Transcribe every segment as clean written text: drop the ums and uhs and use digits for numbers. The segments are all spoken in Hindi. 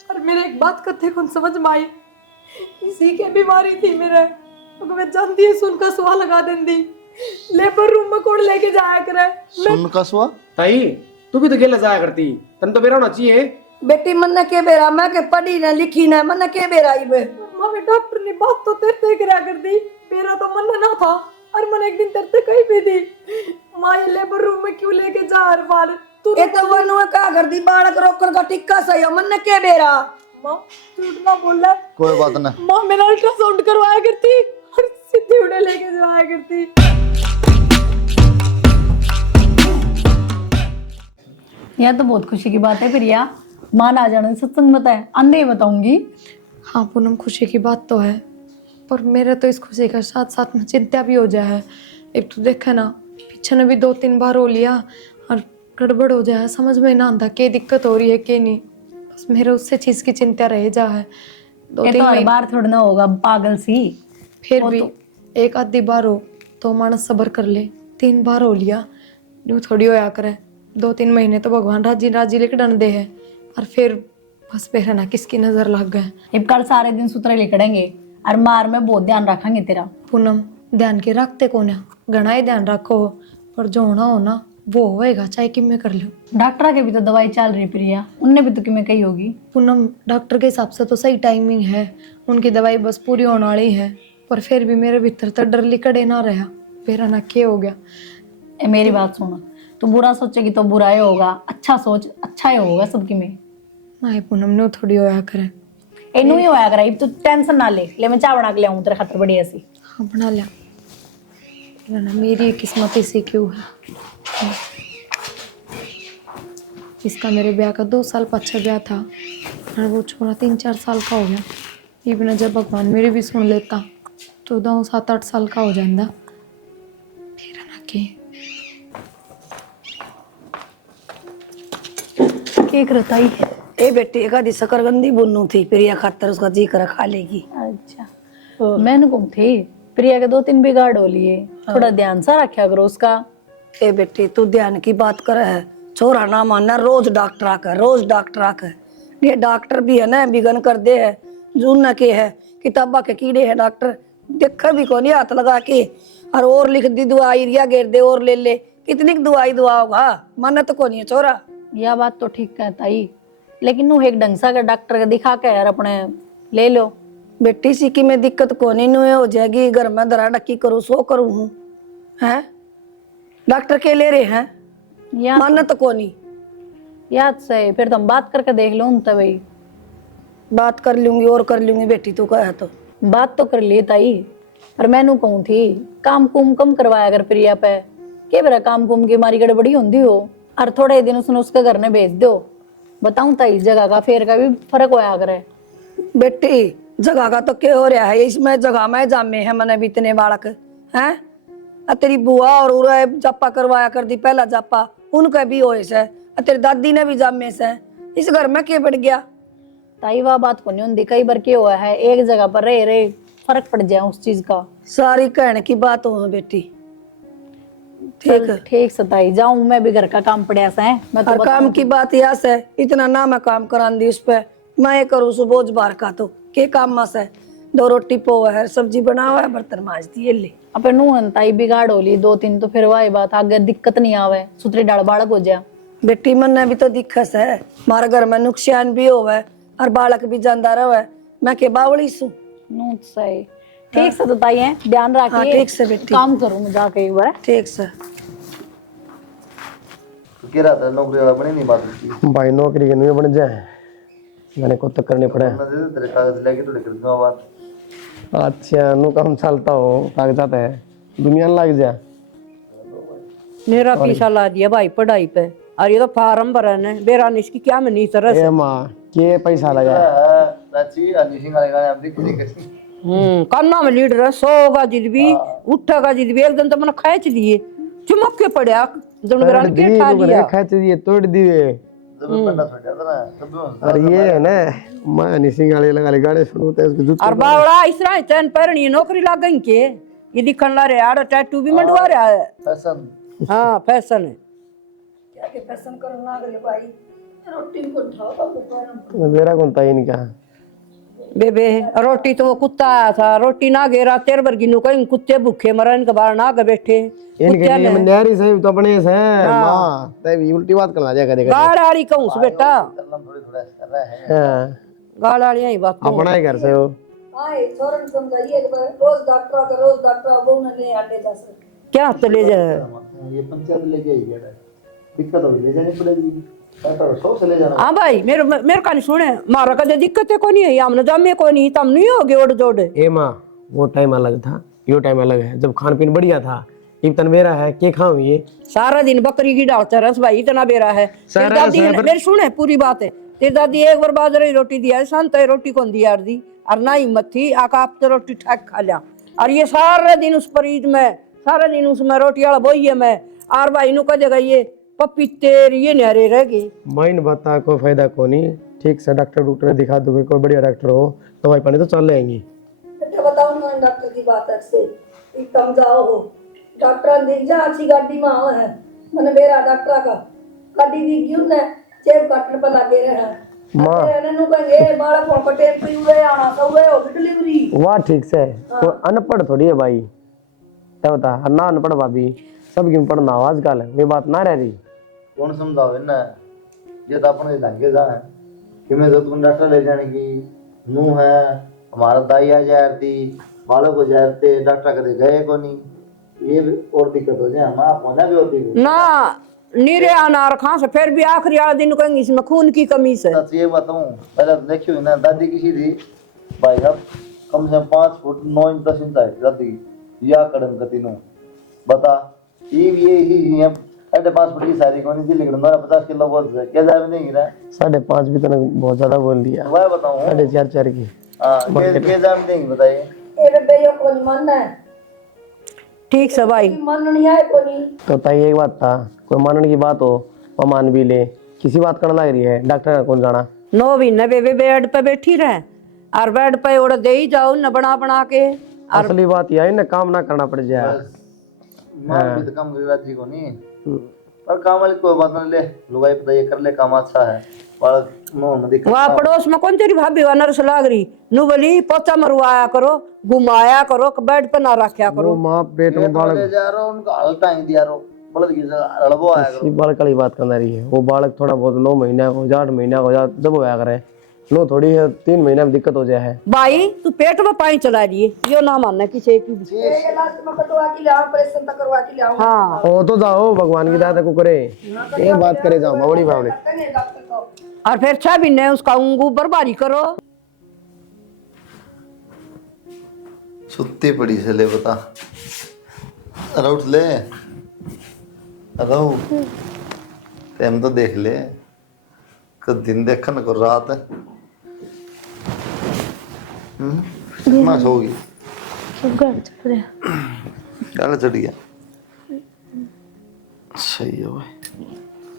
और मेरे एक बात कथे कौन समझ में आई, इसी के बीमारी थी मेरे, तो मैं जानती है सुन का सुहा लगा देंदी। लेबर रूम में कौन लेके जाया करे सुन कसवा ताई तू भी तो खेला जाया करती, तन तो मेरा होना चाहिए। बेटी मन के बेरा मैं के पढ़ी न लिखी न मन के बेरा ही बे। मम्मी डॉक्टर ने बात तो तेरे करा कर दी, मेरा तो मन ना था। और मन एक दिन तेरे कही भी दी, माँ ये लेबर रूम में क्यों लेके जा हर बार तू। ये तो वनु का कर दी बालक रोकन का टिक्का सही मन के बेरा। माँ झूठ ना बोला, कोई बात ना। माँ मेरा अल्ट्रासाउंड करवाया करती और सीधे उड़े लेके जाया करती। यह तो बहुत खुशी की बात है प्रिया, मान आ जाने सत्संग बताए अंधे बताऊंगी। हाँ पूनम खुशी की बात तो है, पर मेरे तो इस खुशी का साथ साथ में चिंता भी हो जाए है। एक तो देखे ना पीछे ने भी 2-3 बार हो लिया और गड़बड़ हो जाए, समझ में ना आता क्या दिक्कत हो रही है क्या नहीं। बस मेरे उससे चीज की चिंता रह जा है। ये तो हर बार थोड़ा ना होगा पागल सी। फिर भी एक आधी बार हो तो मानस सब्र कर ले, 3 बार हो लिया यूँ थोड़ी होया करे। 2-3 महीने तो भगवान राजी राजी लेकर डन दे है, और फिर बस बेरा ना किसकी नजर लग गए। अब कल सारे दिन सुतरे लिखड़ेंगे और मार में बहुत ध्यान रखेंगे तेरा। पूनम ध्यान के रखते कौन है, घना ही ध्यान रखो, पर जो होना हो ना वो होएगा चाहे कि मैं कर लूँ। डॉक्टर के भी तो दवाई चल रही प्रिया, उनने भी तो कि मैं कही होगी। पूनम डॉक्टर के हिसाब से तो सही टाइमिंग है, उनकी दवाई बस पूरी होने वाली है, पर फिर भी मेरे भीतर तो डर लिकड़े ना रहा, मेरा ना क्या हो गया। मेरी बात सुनो, तू बुरा सोचेगी तो बुरा ही होगा, अच्छा सोच अच्छा ही होगा सबकी में। नहीं पूनम ने थोड़ी होया करे, इनू ही होया करे, तू टेंशन ना ले मैं चाय बना के ले आऊं तेरे खातर बढ़िया सी। हाँ बना लिया ना, मेरी किस्मत इसी क्यों है। इसका मेरे ब्याह का 2 साल पीछे ब्याह था और वो छोरा 3-4 साल का हो गया। ये बिना जब भगवान मेरी भी सुन लेता तो 7-8 साल का हो जाता फिर ना के करता ही ए बेटी एक आधी शकरगंदी बुनू थी प्रिया खातर, उसका जी कर खा लेगी। अच्छा मैंने कौन थी प्रिया के 2-3 बिगाड़ हो लिए, थोड़ा ध्यान सा रखा करो उसका। ए बेटी तू ध्यान की बात कर है, छोरा ना मानना, रोज डॉक्टर आकर रोज डॉक्टर आकर। ये डॉक्टर भी है ना बिगन कर दे है, जून के है किताबा के कीड़े है डॉक्टर, देखा भी कौन हाथ लगा के और लिख दी दवाई रिया घेर दे और ले ले, कितनी दवाई दुआ होगा, माना तो कौन है छोरा। यह बात तो ठीक कहता ही, लेकिन नू एक ढंग सा डॉक्टर का दिखा के यार अपने ले लो। बेटी सीखी में दिक्कत कोनी नु हो जाएगी, घर में दरा डकी करूँ सो करूँ हूँ है, डॉक्टर के ले रहे हैं माना तो कोनी। याद से फिर तुम बात करके देख लो उन तभी। बात कर लूंगी और कर लूंगी बेटी, तू कहे तो बात तो कर ली ताई, पर मैनू कहूँ थी काम कुम कम करवाया अगर प्रिया पे, के मेरा काम कुम की मारी गड़बड़ी होंगी हो, और थोड़े दिन उसने उसके घर ने भेज दो। बताऊं ताई जगह का फेर का भी फर्क होया करे। बेटी जगह का तो क्या हो रहा है, इसमें जगह में जामे है मने भी इतने बालक हैं। तेरी बुआ और उरा जापा करवाया कर दी पहला जापा, उनका भी हो से, तेरी दादी ने भी जामे से, इस घर में क्या बढ़ गया। ताई वाह बात को नहीं होती, कई बार क्या हुआ है एक जगह पर रह रहे फर्क पड़ जाए उस चीज का। सारी कहने की बात हो बेटी। ठीक से ताई जाऊं, मैं भी घर का काम पड़ा सा है। मैं तो काम की बात यह से इतना ना मैं काम करान दी उस पे, मैं करूँ सुबोज बार का तो के काम मस है, 2 रोटी पोवा है सब्जी बना हुआ है बर्तन मांज दिए ले। अपन नू ताई बिगाड़ हो ली 2-3 तो फिर वही बात आगे दिक्कत नहीं आवे, सुतरी डाल बालक हो जाए। बेटी मन ने भी तो दिक्कत है, हमारे घर में नुकसान भी होवे और बालक भी जानदा रहे, मैं के बावली सू नू सही। ठीक से तो ताई है ध्यान रखिए। हाँ, ठीक से बेटी काम करूँ मैं जाके एक बार। ठीक से क्या रहता है नौकरी वाला बने नहीं बात की भाई नौकरी के नहीं बन जाए, मैंने को तो करने पड़े। तेरे कागज लेके तो कर दूंगा बात। अच्छा नु काम चलता हो कागजात है दुनिया लग जा। मेरा पीछा ला दिया भाई पढ़ाई पे, और ये तो फार्म भरा है बेरा इसकी क्या मनी तरह ए मां के पैसा लगा राची अनिशिंग आएगा हम देख कैसे कान्ना में लीडर है, सोगा जिद भी उठेगा जिद भी, एक दिन तो मैंने खींच दिए चुमक के पड़ा जनगरान के ठा लिया खींच दिए तोड़ दिए। जरूर पन्ना छोड़ जाता ना तब और ये है ना मैं अनिशिंग वाले लगा ले गाने सुनते उसके जूते और बावड़ा इस तरह चैन पहननी नौकरी लग गई के, ये दिखन ला रहे यार टैटू भी मंडवा रहा है। फैशन हाँ फैशन है, क्या के फैशन करो ना गले भाई, मेरा कौन था इनका। बेबे रोटी तो वो कुत्ता आया था, रोटी ना गेरा तेरे वर्गी नु कहीं कुत्ते भूखे मरा इनके बाहर ना के बैठे इनके लिए मन्यारी सही तो अपने से मां तय भी उल्टी बात करना जा करेगा। गाड़ वाली कहूं से बेटा, थोड़ी थोड़ा कर रहा है। हाँ, गाड़ वाली ही बात अपना ही घर से हो। आए छोरन समझाइए कि रोज डॉक्टर का रोज डॉक्टर वो न ले आटे जा सके क्या चले जाए। ये पंचायत लेके आई है, दिक्कत होगी ले जानी पड़ेगी, डॉक्टर सौ से ले जाना। हाँ भाई मेरे का नहीं सुने, मारा कदे दिक्कत है को नहीं है, हमने जमे को नहीं, तम नहीं हो गए ओड जोड़। ए माँ वो टाइम अलग था, यो टाइम अलग है, जब खान पीन बढ़िया था। इतना मेरा है के खाऊं ये सारा दिन बकरी की डालता रस भाई, इतना बेरा है। तेरी दादी ने मेरी सुने पूरी बात है, तेरी दादी एक बार बाजरे की रोटी दिया, शांत रोटी कौन दिया दी, और ना हिम्मत थी आका आप तो रोटी ठाक खा लिया। और ये सारा दिन उस परीज में, सारा दिन उसमें रोटी वाला बोई है मैं, और भाई नु कह ये पप्पी तेरी ये न्यारे रह गई। माइन बता कोई फायदा को नहीं, ठीक से डॉक्टर दिखा दोगे, कोई बढ़िया डॉक्टर हो दवाई पानी तो चल लेंगी। बेटा बताओ ना डॉक्टर की बात है से एकदम जाओ हो डॉक्टर देख जा अच्छी गाड़ी में आओ है मैंने मेरा डॉक्टर का गाड़ी दी क्यों ने चेप काटने पर लगे रहे मां रहने नु कहेंगे बाड़ा फोन पर टेप पे हुए आना सब हुए हो डिलीवरी वाह ठीक से कोई अनपढ़ थोड़ी है भाई, क्या बता ना अनपढ़ भाभी सब क्यों पढ़ना हो आजकल, वे बात ना रह रही। कौन समझावे ना, ये तो अपने लंगे जा है कि मैं तो तुम डॉक्टर ले जाने की नू है, हमारा दाई आ जाए थी बालों को जाते डॉक्टर कदे गए को नहीं, ये भी और दिक्कत हो जाए, मां होना भी होती है ना नीरे अनार खा से फिर भी आखिरी वाला दिन कहेंगे इसमें खून की कमी से। सच ये बताऊं, पहले तो देखियो ना दादी किसी थी भाई साहब, कम से कम 5 फुट 9 इंच 10 इंच है दादी या कदम कती नो बता, ये अरे 5 फुट की सारी कौन सी लेकिन 50 किलो बहुत है, क्या जाए नहीं गिरा 5.5 भी तूने बहुत ज्यादा बोल दिया, वह बताऊं 4.5 की। हां के जाए नहीं बताइए ए बेबे यो कौन मानना है ठीक से भाई मन नहीं आए को नहीं तो ताई एक बात था, कोई मानने की बात हो वो मान भी ले, किसी बात करने लग रही है डॉक्टर का कौन जाना। 9 महीने बेबे बेड पे बैठी रहे, और बेड पे ओढ़ दे ही जाओ न बना बना के। असली बात यह है ना काम ना करना पड़ जाए। मां भी तो कम राजी को नहीं, पर काम वाली कोई बात ना ले लुगाई पता ये कर ले, काम अच्छा है बालक नो न दिक्कत। वहाँ पड़ोस में कौन तेरी भाभी वा नर्स लाग रही, नु बोली पोचा मरवाया करो, घुमाया करो, बेड पे ना रखा करो। वो माँ पेट में बालक ले जा रहा उनका हल्टा ही दिया रो बलद की अड़बो आया करो। बालक वाली बात करना रही है, वो बालक थोड़ा बहुत 9 महीना हो जा 8 महीना हो जा जब होया करे, नो थोड़ी है 3 महीना में दिक्कत हो जाए है। भाई तू पेट में पानी चला रही है, यो ना मानना किसी की। ये लास्ट में कटवा के ले आओ ऑपरेशन तक करवा के ले आओ हाँ ओ तो जाओ भगवान की दाता को करे, ये बात करे जाओ बड़ी बावड़ी। डॉक्टर को और फिर 6 महीने उसका ऊँगू बर्बादी करो। सुत्ती पड़ी से ले बता, अरे उठ ले, अरे टाइम तो देख ले, कद दिन देखा न को रात है। कितना सोगी सब घर चढ़ रहे गल चढ़ गया, सही है भाई।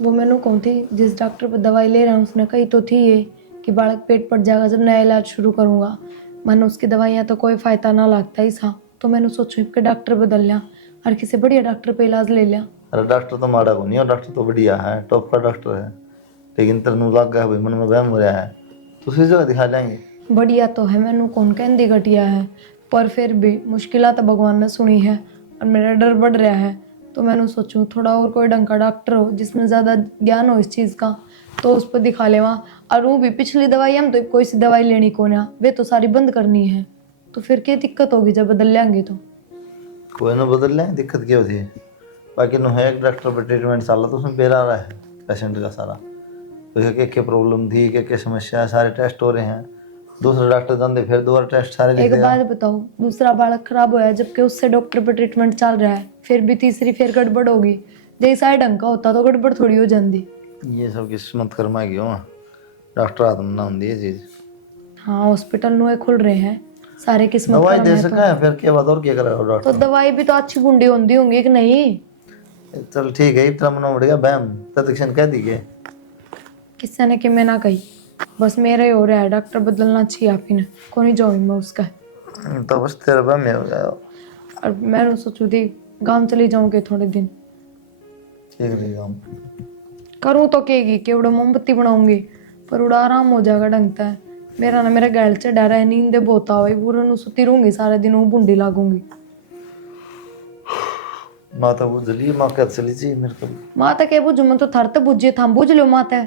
वो मैंने कौन थी जिस डॉक्टर पर दवाई ले रहा हूँ उसने कही तो थी ये कि बालक पेट पड़ जाएगा जब नया इलाज शुरू करूँगा, मैंने उसकी दवाइयाँ तो कोई फ़ायदा ना लगता ही था, तो मैंने सोचू कि डॉक्टर बदल लिया और किसी बढ़िया डॉक्टर पे इलाज ले लिया। अरे डॉक्टर तो माड़ा को नहीं है, डॉक्टर तो बढ़िया है, टॉप का डॉक्टर है, लेकिन तेनू लग गया भाई मन में वहम हो रहा है तो उसी जगह दिखा जाएंगे। बढ़िया तो है, मैंने कौन कहती घटिया है, पर फिर भी मुश्किल तो भगवान ने सुनी है और मेरा डर बढ़ रहा है, तो मैंने सोचूं थोड़ा और कोई ढंग का डॉक्टर हो जिसमें ज़्यादा ज्ञान हो इस चीज़ का, तो उस पर दिखा ले वहाँ। और वो भी पिछली दवाई हम तो कोई सी दवाई लेनी को ना, वे तो सारी बंद करनी है, तो फिर क्या दिक्कत होगी जब बदल लेंगे तो। कोई ना बदल लें, दिक्कत क्या होती है, बाकी नो है एक डॉक्टर पर ट्रीटमेंट चल रहा तो उसमें बेरा रहा है पेशेंट का सारा, तो क्या प्रॉब्लम थी क्या समस्या है, सारे टेस्ट हो रहे हैं, दूसरे डॉक्टर जाते फिर दोबारा टेस्ट सारे लिख एक देगा। बात बताओ, दूसरा बालक खराब होया जबकि उससे डॉक्टर पर ट्रीटमेंट चल रहा है, फिर भी तीसरी फिर गड़बड़ होगी, जैसा ढंग का होता तो गड़बड़ थोड़ी हो जाती। ये सब किस्मत कर्मा क्यों डॉक्टर हाथ में ना होती है चीज। हाँ हॉस्पिटल नुए खुल रहे हैं सारे किस्मत दवाई कर्म दे है सका है फिर क्या बात और क्या करेगा तो डॉक्टर। दवाई भी तो अच्छी गुंडी होती होंगी कि नहीं। चल ठीक है, इतना मना पड़ेगा बहम प्रतिक्षण कह दी के किसी ने कि मैं ना कही, बस मेरा ही हो रहा है, डॉक्टर बदलना चाहिए आप ही ने, को नहीं जाऊँ मैं उसका। तो बस तेरा बहम हो गया। और मैं सोचू थी गांव चली जाऊँगी थोड़े दिन। ठीक रहेगा करूँ तो केगी कि उड़ा मोमबत्ती बनाऊंगी पर उड़ा आराम हो जाएगा ढंगता है। मेरा ना मेरा गैल चढ़ा रहा है, नींद बहुत आवे पूरा नु सुती रहूंगी सारे दिन, वो बूंदी लागूंगी। माता बुझली माँ क्या चली जी मेरे को माता के बुझू मैं तो थर तो बुझे था बुझ लो माता।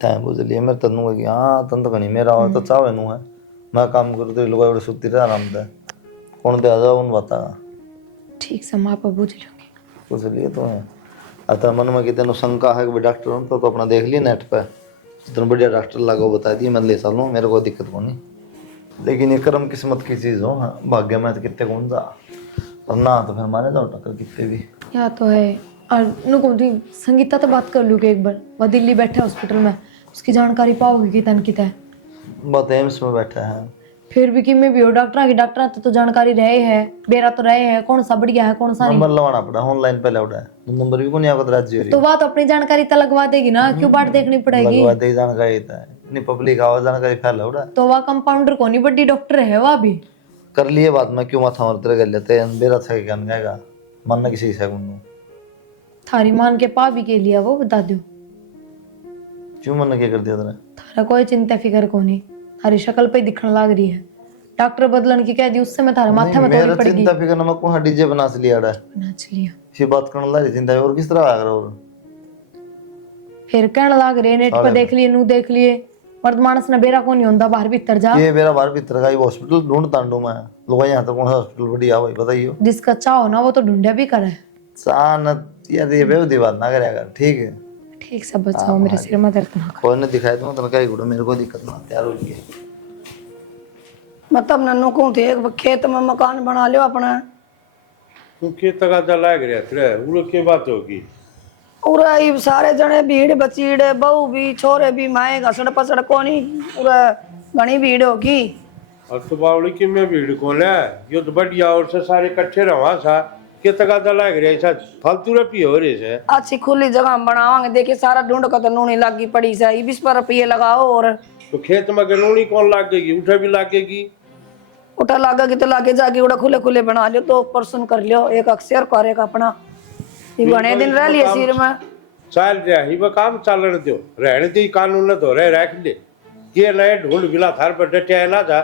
टाइम बुझली मेरे तन्नू है कि हाँ तन तो कहीं मेरा हो तो चावे नु है मैं काम करूँ तो लोग उड़े सुती रह आराम दे कौन दे आ जाओ उन बता ठीक से माँ पर बुझ लूंगी। बुझलिए तो है अतः मन में कितने शंका है कि भाई डॉक्टर हूँ तो अपना देख लिए नेट पे जितना बढ़िया डॉक्टर लगा वो बता दिए मैं ले चलूँ मेरे को दिक्कत को नहीं। लेकिन ये कर्म किस्मत की चीज़ हो भाग्य में तो कितने कौन जा और ना तो फिर मारे जाओ टक्कर कितने भी। या तो है। और नु कौन थी संगीता तो बात कर लूँगी एक बार, वह दिल्ली बैठे हॉस्पिटल में, उसकी जानकारी पाओगी कि तन की तय बहुत एम्स में बैठा है फिर भी कि मैं भी हो डॉक्टर तो जानकारी रहे है बेरा तो रहे है कौन सा बढ़िया है कौन सा नहीं। नंबर लगवाना पड़ा ऑनलाइन पे लौड़ा है नंबर भी को नहीं आकर राज्य तो वह तो अपनी जानकारी तो लगवा देगी ना, क्यों बाट देखनी पड़ेगी। लगवा दे जानकारी था इतनी पब्लिक आवाज जानकारी फैला उड़ा तो वह कंपाउंडर को नहीं बड़ी डॉक्टर है वह भी कर लिए बात में क्यों माथा मारते कर लेते हैं बेरा था क्या कहेगा मन ना किसी से गुन्नू थारी मान के पा भी के लिया वो बता दो क्यों मन क्या कर दिया तेरा थारा कोई चिंता फिकर को नहीं, थारी शक्ल पे दिखने लग रही है। डॉक्टर बदलन की कह दी उससे मैं थारे माथे में मेरा थोड़ी पड़ेगी। चिंता फिकर ना मैं कौन डीजे बना से लिया है नाच लिया इसी बात करने लगी चिंता और किस तरह आ रहा और फिर कहने लग रहे नेट पर देख लिए नू देख लिए मर्द मानस ने बेरा को नहीं होता बाहर भीतर जा ये मेरा बाहर भीतर का हॉस्पिटल ढूंढ तांडू मैं लोग यहाँ तो कौन सा हॉस्पिटल बढ़िया भाई बताइए जिसका चाहो ना वो तो ढूंढा भी करे। चान यार ये बेवदी बात ना करेगा ठीक है ठीक सब बचाओ मेरे सिर में दर्द ना कोई ने दिखाया तो तनका ही गुड़ो मेरे को दिक्कत ना तैयार हो गई मतलब नन्नू को थे एक खेत में मकान बना लियो अपना तू खेत का लाग रहा तेरे उड़ो के बात होगी पूरा ये सारे जने भीड़ बचीड़े बहू भी छोरे भी माए घसड़ पसड़ कोनी पूरा घनी भीड़ होगी। और तो बावड़ी की मैं भीड़ को ले यो तो बढ़िया और से सारे इकट्ठे रहा सा के तका लाग रहा ऐसा फालतू रुपये हो रहे से अच्छी खुली जगह में बनावांगे देखिए सारा ढूंढ का तो नूनी लागी पड़ी से 20 रुपये लगाओ और तो खेत में गनूनी कौन लागेगी उठे भी लागेगी उठा लागेगी तो लागे जाके उड़ा खुले खुले बना लियो तो ऑपरेशन कर लियो एक अक्षर कर एक अपना ये बने दिन रह लिए सिर में चल रहा ही वो काम चलन दो रहने दी कानून न धो रहे रख ले ये नए ढूंढ बिला थार पर डटे ना जा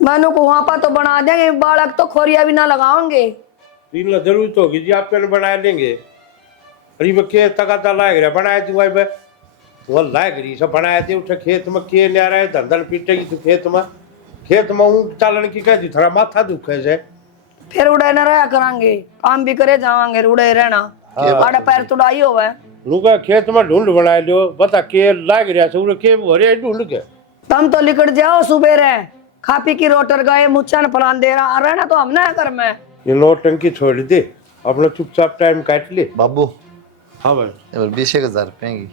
मैनू को वहां पर तो बना देंगे बालक तो खोरिया भी ना लगाओगे इन जरूरत होगी जी आप बना लेंगे अरे वो खेत तका लाग रहा बनाए तू भाई वो लाग रही सब बनाए थे उठे खेत में के न्यारा है धंधन पीटेगी तू खेत में ऊँट चालन की कह दी थोड़ा माथा दुखे से फिर उड़े न रहा करांगे काम भी करे जावांगे उड़े रहना आड़े पैर तुड़ाई होवे लुका खेत में ढूंढ बना लियो बता के लाग रहा से के भरे ढूंढ के तुम तो लिकट जाओ सुबह रहे खा पी की रोटर गए मुच्छा न फलान दे रहा रहना तो हम ना कर मैं ये नौटंकी छोड़ दे अपना चुपचाप टाइम काट ले बाबू हाँ भाई ये 20,000 रुपये की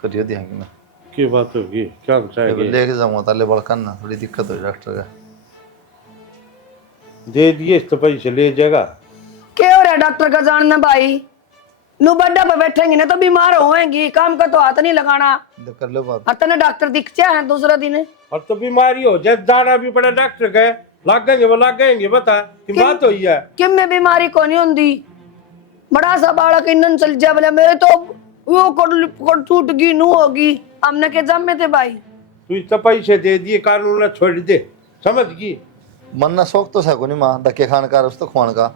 करियो दिया मैं की बात होगी क्या चाहिए लेके जाऊंगा ताले बड़कन ना थोड़ी दिक्कत हो डॉक्टर का दे दिए तो पैसे ले जाएगा क्या हो रहा है डॉक्टर का जानना भाई नु बड्डा पे बैठेंगे ना तो बीमार होएंगी काम का तो हाथ नहीं लगाना कर लो बात अतने डॉक्टर दिखते हैं दूसरा दिन और तो बीमारी हो जाए जाना भी पड़ा डॉक्टर के लागेंगे वो लागेंगे बता कि बात हुई है किम में बीमारी को नहीं होती बड़ा सा बालक इंजन चल जाए बोले मेरे तो वो कोड टूट गई नू होगी हमने के जम में थे भाई तू तो पैसे दे दिए कानून छोड़ दे समझ गई मन ना शौक तो सको नहीं माँ धक्के खान का उस तो खुआन का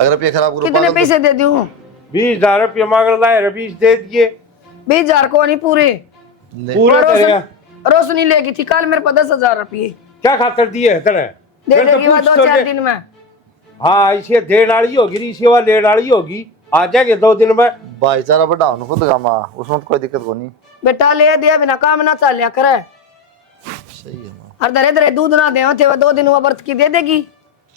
अगर पे खराब करो कितने पैसे दे दूं 20,000 रुपये मांग रहा है 20 दे दिए 20,000 को नहीं पूरे पूरे दे रोशनी लेगी थी कल मेरे पास 10,000 रुपये क्या खातर दिए है तेरे दे देगी वह 2-4 दिन में हाँ इसे देने वाली होगी इसे वह लेने वाली होगी आ जाएंगे 2 दिन में भाईचारा बढ़ा उन खुद का माँ उसमें तो कोई दिक्कत को नहीं बेटा ले दिया बिना काम ना चल करे सही है माँ और धरे धरे दूध ना दे थे 2 दिन वो व्रत की दे देगी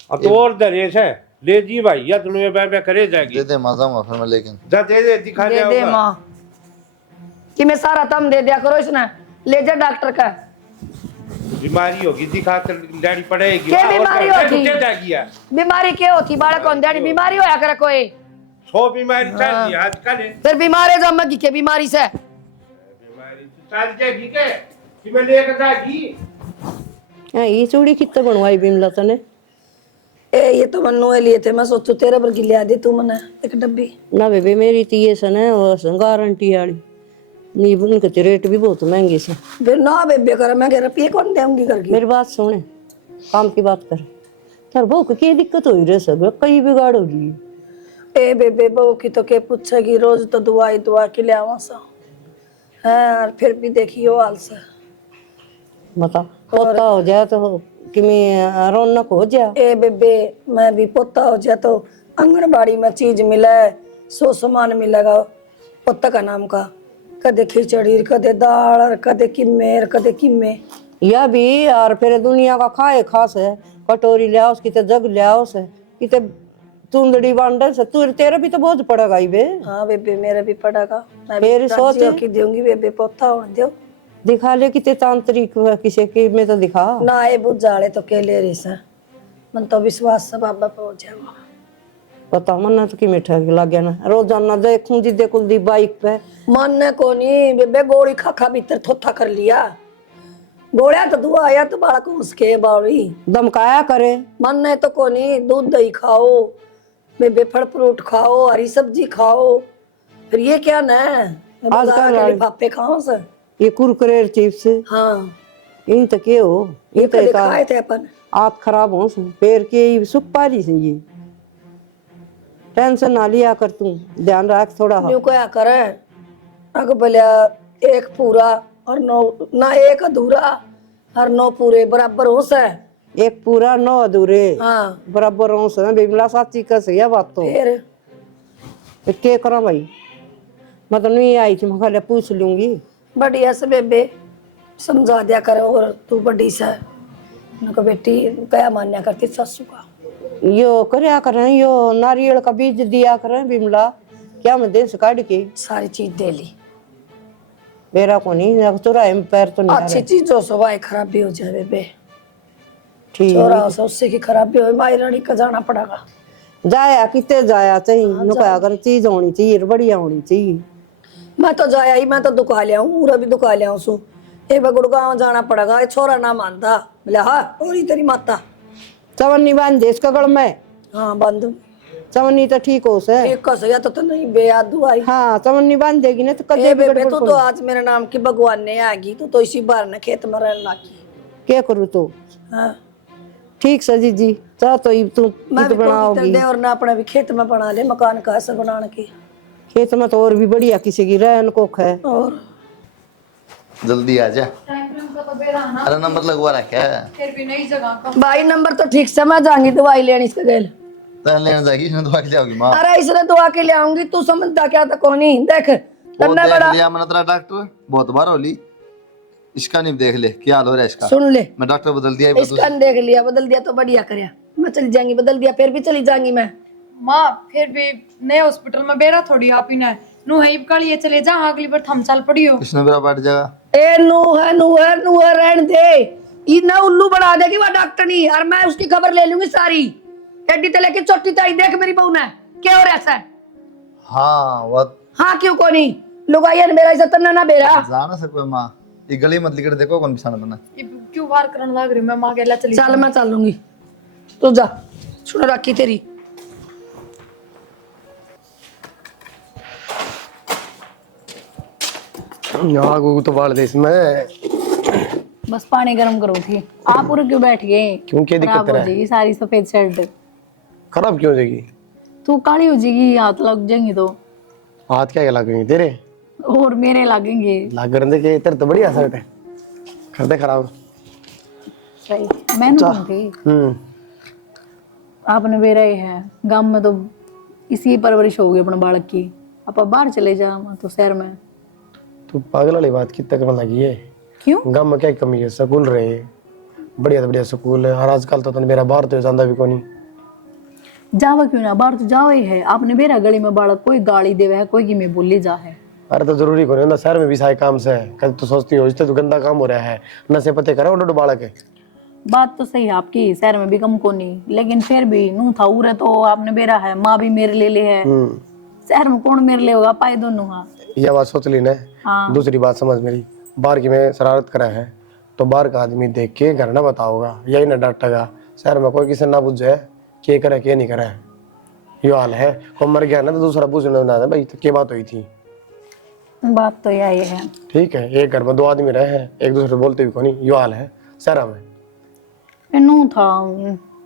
अब तो और दरेश है ले जी भाई या तुम्हें बै करे जाएगी दे दे माँ जाऊंगा फिर मैं लेकिन जा दे दिखा दे दे माँ कि मैं सारा तम दे दिया करो इसने ले जा डॉक्टर का बीमारी होगी दिखा कर डैडी पड़ेगी क्या बीमारी होती जाएगी यार बीमारी क्या होती बालक कौन डैडी बीमारी होया करे कोई 100 बीमारी चल रही है आजकल फिर बीमार है जम्मा की क्या बीमारी से बीमारी चल जाएगी के कि मैं लेकर जाएगी ये चूड़ी कितने बनवाई बिमला तने ए ये तो मन्नू है लिए थे, मैं सोचू तेरे पर गिलिया दे तू मने एक डब्बी। ना बेबे मेरी तो ये सन है वो गारंटी वाली नहीं, उनके रेट भी बहुत महंगे से। फिर ना बेबे कर मैं कह रहा रुपये कौन देंगी करके। मेरी बात सुने, काम की बात कर। तार बहू को क्या दिक्कत हो रही सब कई बिगाड़ हो रही है। ए बेबे बहू की तो के पूछेगी, रोज तो दुआ के ले आवा सा है, फिर भी देखियो हाल से बता पोता हो जाए तो कि मैं रौनक हो जाए। ए बेबे मैं भी पोता हो जाए तो आंगनबाड़ी में चीज मिले, सो सामान मिलेगा पोता का नाम का, कदे खिचड़ी कदे दाल और कदे किम्मे या भी और फिर दुनिया का खाए खास है, कटोरी ले आओ किते जग ले आओ से किते तुंदड़ी बांडल से तू तेरा भी तो बहुत पड़ेगा ही बे। हाँ बेबे मेरा भी पड़ेगा, मैं फिर भी सोच की दूंगी बेबे पोता होने दो। दिखा ले किते तांत्रिक किसी की में तो दिखा ना ये बुझाड़े तो के ले रही सर, मन तो विश्वास से बाबा पहुंच जाएगा। पता मन तो कि मीठा लग गया ना, रोजाना देखूं जी देखुल दी बाइक पे मन ने को नहीं बेबे गोली खा खा भीतर थोथा कर लिया, गोलियां तो दुआ आया तो बालक उसके बावी धमकाया करे। मन ने तो को नहीं, दूध दही खाओ बेबे, फल फ्रूट खाओ, हरी सब्जी खाओ, फिर ये क्या न आजकल लिफाफे खाओ सर। ये कुरकुरे चिप्स हाँ इन तो के हो ये तो खाए थे अपन, आँख खराब हो पैर के सुख पारी से ये टेंशन ना लिया कर तू, ध्यान रख थोड़ा। न्यू क्या करे अग बोलिया एक पूरा और 9 ना एक अधूरा और 9 पूरे बराबर हो से, एक पूरा 9 अधूरे हाँ बराबर हो से बिमला साची कस ये बात तो फिर के करा भाई। मैं तो नहीं आई थी, मैं खाली पूछ लूंगी। बढ़िया से बेबे समझा दिया करो, और तू बड़ी सा उनको बेटी क्या मान्या करती ससु का, यो करया करें, यो नारियल का बीज दिया करें बिमला, क्या मैं देश काट के सारी चीज दे ली। मेरा को नहीं तुरा पैर तो नहीं अच्छी चीजों से वाई खराबी हो जाए बेबे, ठीक चोरा से उससे की खराबी हो, माई रानी का जाना पड़ेगा। जाया कितने जाया चाहिए नुका अगर चीज होनी चाहिए बढ़िया होनी चाहिए। मैं तो जाया ही, मैं तो दुका लिया हूँ, पूरा भी दुका लिया हूँ। एक बार गुड़गांव जाना पड़ेगा, ये छोरा ना मानता, बोले हाँ और तेरी माता चवन्नी बांध दे इसका गल में। हाँ बंद चवन्नी तो ठीक हो से एक कस या तो नहीं बेयाद दुआई। हाँ चवन्नी बांध देगी ना तो कदे भी बेबे तू तो आज मेरे नाम की भगवान ने आगी, तू तो इसी बार ने खेत में रहने लगी। क्या करूँ तो हाँ ठीक सजी जी चाह तो तू मैं भी बनाओगी दे और ना अपने भी खेत में बना ले मकान का ऐसा बनाने की, खेत में तो और भी बढ़िया किसी की रहन को है। और जल्दी आ जा। अरे नंबर लगवा रखा है, फिर भी नई जगह का भाई नंबर तो ठीक से मैं जाऊंगी दवाई लेनी इसके गैल। तो लेने जाएगी इसने दवा के जाओगी माँ। अरे इसने दुआ के ले आऊंगी, तू समझता क्या था कोनी देख वो तन्ना देख बड़ा लिया मैंने तेरा डॉक्टर बहुत बार हो ली, इसका नहीं देख ले क्या हाल हो रहा है इसका। सुन ले, मैं डॉक्टर बदल दिया इसका देख लिया, बदल दिया तो बढ़िया करया, मैं चली जाऊंगी, बदल दिया फिर भी चली जाऊंगी मैं। माँ फिर भी नए हॉस्पिटल में बेरा थोड़ी आप ही ना नु है काली ये चले जा अगली बार थम चल पड़ी हो। कृष्ण मेरा बैठ जाएगा। ए नु है रहन दे, ये ना उल्लू बढ़ा देगी वो डॉक्टर नहीं, और मैं उसकी खबर ले लूंगी सारी, एडी ते लेके चोटी ताई देख मेरी बहू ने क्या हो रहा है। हाँ वो हाँ क्यों को नहीं लुगाइया ने मेरा इज्जत ना बेरा जाना सको माँ, ये गली मत लिखकर देखो कौन बिछाना बना। ये क्यों वार करने लग रही मैं माँ गेला चली चल मैं चलूंगी, तू जा सुन रखी तेरी। आग तो बाल दे इसमें। बस पानी गर्म करो थी, आप पूरे क्यों बैठ गए? क्यों क्या दिक्कत खराब हो है? जाएगी सारी सफेद शर्ट, खराब क्यों हो जाएगी? तू काली हो जाएगी, हाथ लग जाएंगे तो। हाथ क्या लगेंगे तेरे? और मेरे लगेंगे। लाग करने के तेरे तो बढ़िया शर्ट है, कर दे खराब। सही मैंने थी आपने बेरा ही है, गांव में तो इसी परवरिश होगी अपने बालक की, आप बाहर चले जा तो शहर में। तू पागल वाली बात कितना करने लगी है? क्यों? गांव में क्या कमी है? स्कूल रहे बढ़िया से बढ़िया स्कूल है, और आजकल तो मेरा बाहर तो जाता भी को नहीं। जावा क्यों ना, बाहर तो जावा ही है। आपने बेरा गली में बालक कोई गाली देवे है, कोई की में बोली जा है। अरे तो जरूरी को नहीं, शहर में भी सारे काम से है। कल तो सोचती हो इससे तो गंदा काम हो रहा है, नशे पते करो उल्टो बालक है। बात तो सही है आपकी, शहर में भी कम को नहीं, लेकिन फिर भी नू था उरे तो आपने बेरा है, माँ भी मेरे ले है, शहर में कौन मेरे ले होगा, पाए दोनों। हाँ यह बात सोच ली ना। हाँ। दूसरी बात समझ मेरी, बाहर की मैं शरारत करा है तो बाहर का आदमी देख के घर ना बताओगा, यही ना डांटेगा। शहर में कोई किसी ना बुझे के करे के नहीं करे, ये हाल है। को मर गया ना तो दूसरा पूछने ना भाई तो क्या बात हुई थी। बात तो यही है। ठीक है, एक घर में 2 आदमी रहे हैं, एक दूसरे बोलते भी को नहीं, यो हाल है शहर में। इनू था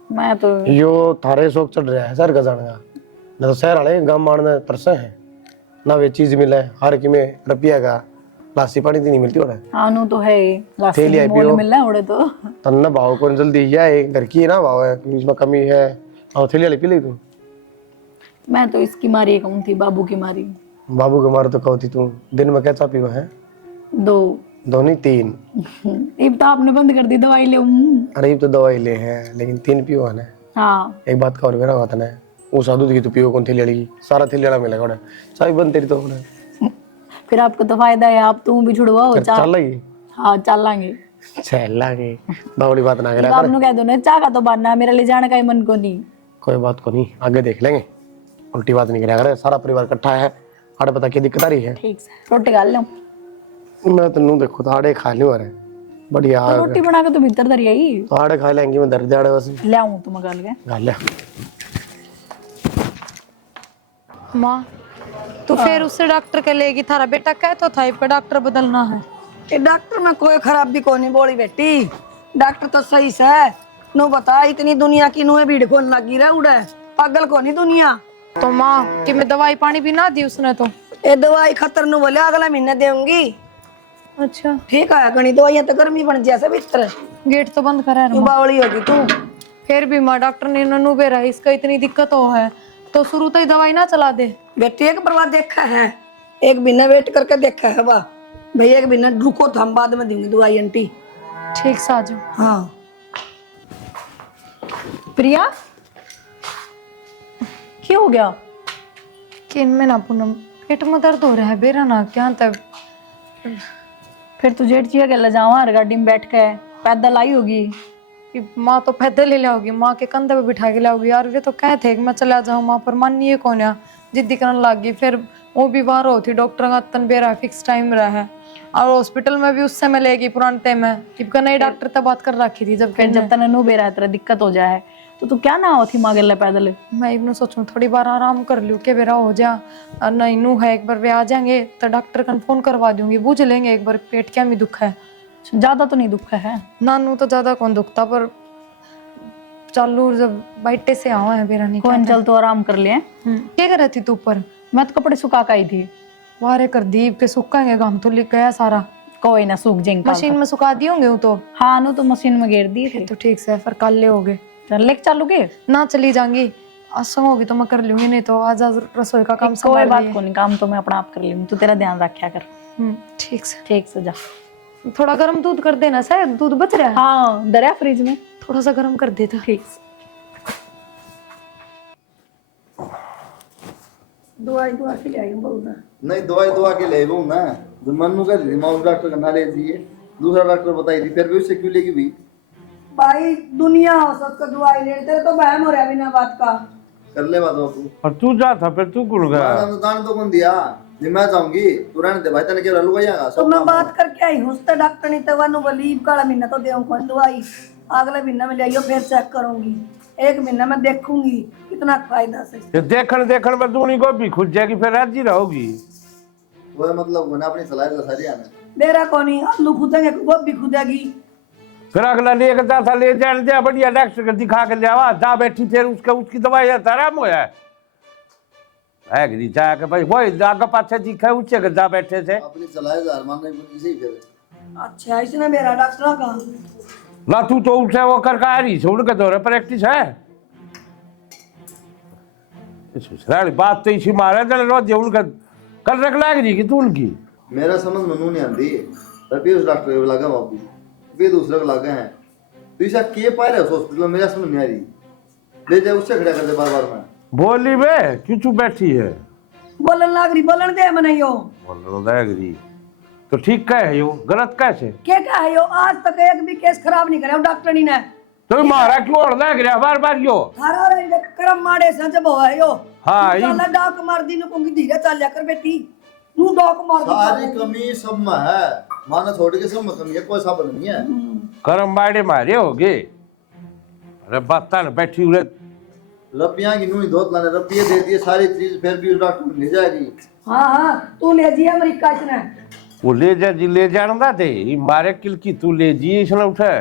मैं तो यो थारे शौक चढ़ रहा है सर का जाने का, ना तो शहर वाले गांव मारने तरसे हैं ना, वे चीज मिले हर की में रुपया का लासी पानी नहीं मिलती और आनू तो है लास्ट थैली आई में मोल पियो। मिल रहा है उड़े तो। तन्ना भाव को जल्दी है, घर की ना भाव है, इसमें कमी है। और थैली वाली पी ली तू? मैं तो इसकी मारी कहूँ थी, बाबू की मारी। बाबू के मारे तो कहती तू, दिन में क्या चा पीवा है? 2 नहीं 3। अब तो आपने बंद कर दी दवाई ले। अरे तो दवाई ले हैं लेकिन 3 पियो है ना। हाँ एक बात का और मेरा बात है, वो साधु की तू पियो कौन थैली वाली की, सारा थैली वाला मिलेगा उन्हें, चाय बंद तेरी तो फिर आपको तो फायदा है, आप तुम भी छुड़वाओ चाह। चल लगी हाँ चल लांगे। चल के बावली बात ना तो करा कर। आपने कह दो ना चाह का तो बनना, मेरा ले जाने का ही मन को नहीं। कोई बात को नहीं, आगे देख लेंगे, उल्टी बात नहीं करेगा। सारा परिवार इकट्ठा है, आड़े पता क्या दिक्कत आ रही है। ठीक से रोटी खा लो। मैं तो नू देखो तो आड़े खा लूँ, अरे बढ़िया तो रोटी बना के तो भीतर धरी आई तो आड़े खा लेंगे, मैं दर्द आड़े बस ले आऊं तुम गाल के। खा लिया। माँ तो फिर उससे डॉक्टर के लेगी, थारा बेटा कह तो था इसका डॉक्टर बदलना है। ये डॉक्टर में कोई खराबी को नहीं बोली बेटी, डॉक्टर तो सही से है। नु बता इतनी दुनिया की नुए भीड़ को लगी रहा उड़े, पागल को नहीं दुनिया। तो माँ कि मैं दवाई पानी भी ना दी उसने तो। ये दवाई खतर नु बोले अगला महीने देऊंगी। अच्छा ठीक है, घनी दवाइयां तो गर्मी बन जैसे भीतर गेट तो बंद करा है। बावली होगी तू। फिर भी माँ डॉक्टर ने ननू बेरा इसका इतनी दिक्कत हो है तो शुरू तो ही दवाई ना चला दे। बेटी एक बार देखा है, एक महीना वेट करके देखा है वाह भैया, एक महीना रुको तो हम बाद में देंगे दवाई आंटी। ठीक साजो। हाँ प्रिया क्या हो गया? कि इनमें ना पूनम पेट में दर्द हो रहा है बेरा ना क्या तब। फिर तू जेठ जी के ले जावा गाड़ी में बैठ के, पैदल आई होगी। कि माँ तो पैदल ही लाओगी, माँ के कंधे पे बिठा के लाओगी यार। वे तो कहे थे कि मैं चला जाऊँ माँ, पर मानिए कौन या जिद्दी करने लग गई। फिर वो भी बाहर होती, डॉक्टर का तन बेरा फिक्स टाइम रहा है, और हॉस्पिटल में भी उससे मिलेगी पुराने में कि नई डॉक्टर तब बात कर रखी थी। जब फिर जब तक नू बेरा है तेरा दिक्कत हो जाए तो तू क्या ना होती माँ गले पैदल। मैं इब्नु सोचूं थोड़ी बार आराम कर लूँ के बेरा हो जा। और नहीं नू है एक बार वे आ जाएंगे तो डॉक्टर का फोन करवा दूंगी, पूछ लेंगे एक बार पेट क्या में दुख है। ज्यादा तो नहीं दुख है? नानू तो ज्यादा कौन दुखता, पर चालू जब बाइटे से आवा है बेरा नहीं। कौन चल तो आराम कर लिए। क्या कर रही थी तू ऊपर? मैं तो कपड़े सुखा के आई थी। वारे कर दीप के सुखाएंगे गाम तो लिख गया सारा। कोई ना सूख जाएंगे, मशीन में सुखा दिए होंगे वो तो। हाँ नु तो मशीन में घेर दिए थे। तो ठीक से फिर कल ले होगे चल लेके चलोगे ना, चली जाऊंगी असम होगी तो मैं कर लूंगी, नहीं तो आज आज रसोई का काम कोई संभाल बात लिए। को नहीं, काम तो मैं अपना आप कर लूंगी, तू तेरा ध्यान रखा कर। ठीक से। ठीक से जा। थोड़ा गर्म दूध कर देना, शायद दूध बच रहा है। हाँ दरिया फ्रिज में थोड़ा सा गर्म कर देता। ठीक से। दवाई दुआ के ले आई हूँ बहुत। नहीं दवाई दवा के ले गई ना, जो मनु का दी माउस डॉक्टर का ना ले दिए, दूसरा डॉक्टर बताई थी, फिर भी उससे क्यों लेगी भी? भाई दुनिया हो सबको दवाई ले, तेरे तो बहम हो रहा है बिना बात का। कर ले बात बापू। और तू जा था फिर तू कुल गया। मैंने दान तो कौन दिया, जी मैं जाऊंगी तू रहने दे भाई, तेने क्या लुगा जाएगा तो मैं बात करके आई हूँ उससे डॉक्टर नहीं तो वनु बोली काला महीना तो देऊँ कौन दवाई, अगले महीना में ले आइयो फिर चेक करूंगी, एक महीना में देखूंगी कितना फायदा से। ये देखण में दूनी को भी खुद जाएगी, फिर राजी रहोगी। वो मतलब मैंने अपनी सलाह का सारी आना मेरा कौन आलू खुदेंगे गोभी खुदेगी। फिर अगला लेके जाता ले जाने दे, बढ़िया डॉक्टर को दिखा के ले आवा, जा बैठी फिर उसकी दवाई आराम हो है जाके भाई वही जाकर पाछे दिखा ऊंचे के जा बैठे थे। अपनी सलाह जार मानने की किसी फिर। अच्छा इसने मेरा डॉक्टर का ना तू तो उसे वो कर आ रही छोड़ के दौरे प्रैक्टिस है। ससुराल बात तो इसी मारे दल रोज उनका कल रख लाग रही कि तू उनकी मेरा समझ मनु नहीं आती, तभी उस डॉक्टर को लगा बापू, वे दूसरे को लगे हैं, तो ऐसा के पा रहे हो हॉस्पिटल में, मेरा समझ नहीं आ रही। ले जाए उससे खड़ा कर दे बार बार में। बोली बे क्यों चुप बैठी है? बोलन लाग रही, बोलन दे मने यो बोल लाग रही तो ठीक क्या है, यो गलत कैसे? क्या है यो, आज तक एक भी केस खराब नहीं करे डॉक्टर ने। तो मारा क्यों और लाग रहा बार बार यो? थारा रे करम माड़े से जब हो यो। हाँ चल डाक मार दी नु कोंगी धीरे चल जा कर बेटी, नु डाक मार दी। सारी कमी सब में है, माना छोड़ के सब में कमी है, कोई साबर नहीं है। करम बाड़े मारे होगे। अरे बता न बैठी उरे रपिया की नूही धोत लाने रपिया दे दिए सारी चीज, फिर भी उस डॉक्टर को ले जाएगी। हाँ हाँ तू ले जी अमेरिका इसने। वो ले जा जी, ले जाना थे ये मारे किल की, तू ले जी इसने उठा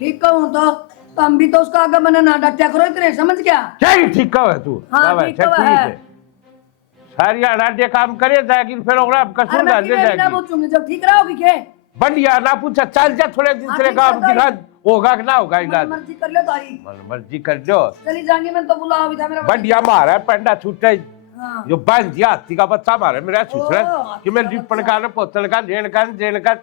ठीक कहूँ तो तुम भी तो उसका आगे मैंने ना डटया करो इतने, समझ गया? क्या ही ठीक कहा है तू। हाँ, कहा है, ठीक अच्छा, कहा ठीक है। है सारी अनाड्य काम करे जाएगी, फिर ओकरा अरे कसूर मैं डाल दे किसी ना जाएगी। पूछूंगी जब ठीक रहोगी के। बढ़िया ना पूछा, चल जा थोड़े दिन हाँ, तेरे ठीक काम है, की इलाज होगा कि ना होगा मन इलाज। मर्जी कर लो तारी। मन मर्जी कर लो। चली जाएंगी, मैं तो बुला भी था मेरा। बढ़िया मारा है पेंडा छूटे हाँ। जो बन दिया हाथी का बच्चा मारे मेरा छूटरा हाथी कि मैं का लिपण बच्चा। का पोतल का देन का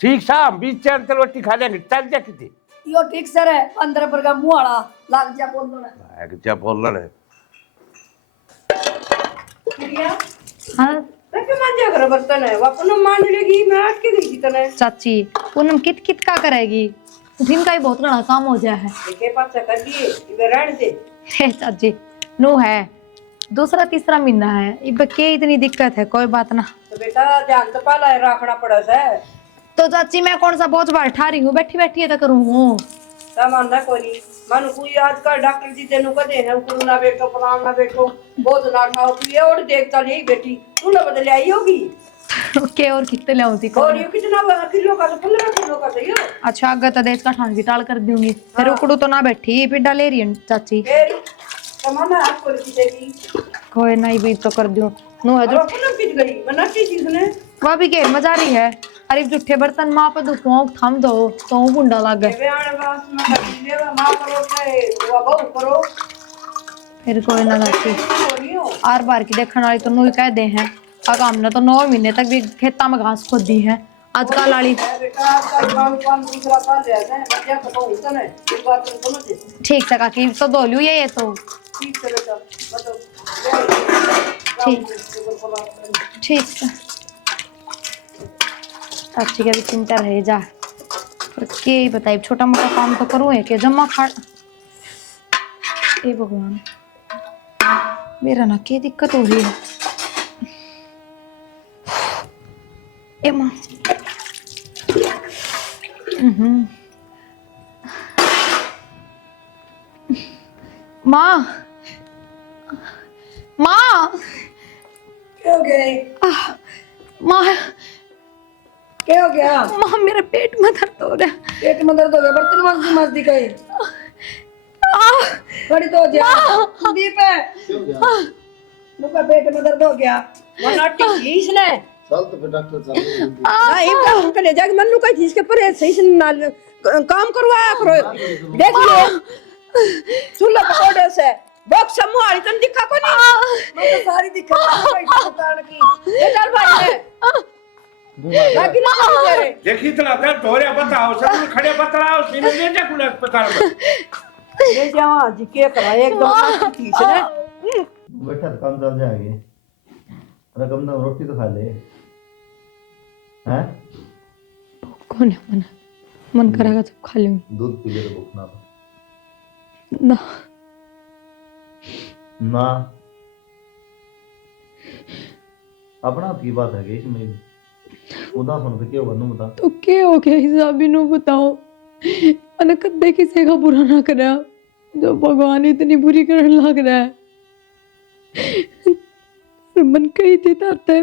ठीक सा हम बीच चैन तो रोटी खा लेंगे, चल जा किती यो ठीक सर है, अंदर पर का मुंह वाला लाग जा बोल दो ना। जब बोल रहे हाँ क्यों मांझा करो बर्तन है, वो अपन मान लेगी, मैं आज के गई तने। चाची पूनम कित कित का करेगी, दिन का ही बहुत घना काम हो जाए है। देखे पास कर दिए, इधर रहने दे। हे चाची नो है, दूसरा तीसरा महीना है, इब के इतनी दिक्कत है, कोई बात ना। तो बेटा ध्यान तो पाला रखना पड़ा है। तो चाची मैं कौन सा बोझ बैठा रही हूँ, बैठी बैठी है तो करूँ हूँ। सामान ना कोई मानो कोई आजकल डॉक्टर जी तेनू कदे है कोरोना बैठो फलाना ना बैठो बहुत ना खाओ तू ये और देखता नहीं बेटी तू ना बदले आई होगी। के और कितने लाऊं थी और ये कितना किलो का, 15 किलो का सही हो। अच्छा अगर तो देश का ठान की टाल कर दूंगी, फिर उकड़ू तो ना बैठी पिड्डा ले रही है चाची। फिर सामान आप को देगी कोई नहीं भी तो कर दूं नो है और जो अपन पिट गई बनाती चीज ने। वह भी घेर मजा रही है। अरे जूठे बर्तन माँ पे दुखों थम दो तो गुंडा लग गए, वे आने वास में कर ले मां करो के वो बहु करो फिर कोई ना लाती। बोलियो आर बार की देखने वाली तो नू कह दे हैं, अब हमने तो 9 महीने तक भी खेता में घास खोदी है। आजकल वाली बेटा आजकल काम दूसरा कर ले है बच्चा को तो होता है इस बात को समझ। ठीक से काकी तो धो लूं ये तो ठीक है बेटा मतलब ठीक ठीक है। चाची का भी चिंता रहे जा, पर के बताइए छोटा मोटा काम तो करूँ है क्या जमा खा। ए भगवान मेरा ना क्या दिक्कत हो रही है। ए माँ माँ माँ क्या हो गया? माँ क्या हो गया? माँ मेरे पेट में दर्द हो रहा है। पेट में दर्द हो गया, बर्तन मांजती गई खड़ी तो हो जा दीप है। क्यों गया? नुका पेट में दर्द हो गया। बनाती चीज ने चल तो फिर डॉक्टर साहब ना एक काम कर ले जाके मन्नू का चीज के पर सही से नाल काम करवाया करो। देख लो चूल्हा पकौड़े से बॉक्स समूह वाली तन दिखा को नहीं मैं तो सारी दिक्कत कारण की ये चल भाई ने बाकी ना तेरे देखी तो लगता है ढोरे बताओ सब खड़े बतलाओ सीने ले जा कुल अस्पताल में ले जाओ आज के करा एकदम ठीक है। बैठा तो काम चल जाएगी, रकम ना रोटी तो खा ले हैं। कौन है मन करेगा तो खा लूंगी। दूध पी ले तो भूख ना ना ना अपना की बात है कि इसमें उदास होने से क्या होगा नू बता। तो क्या हो गया हिसाबी नु बताओ, अन कदे किसी का बुरा ना करा जो भगवान इतनी बुरी करने लग रहा है। मन कही थी तारते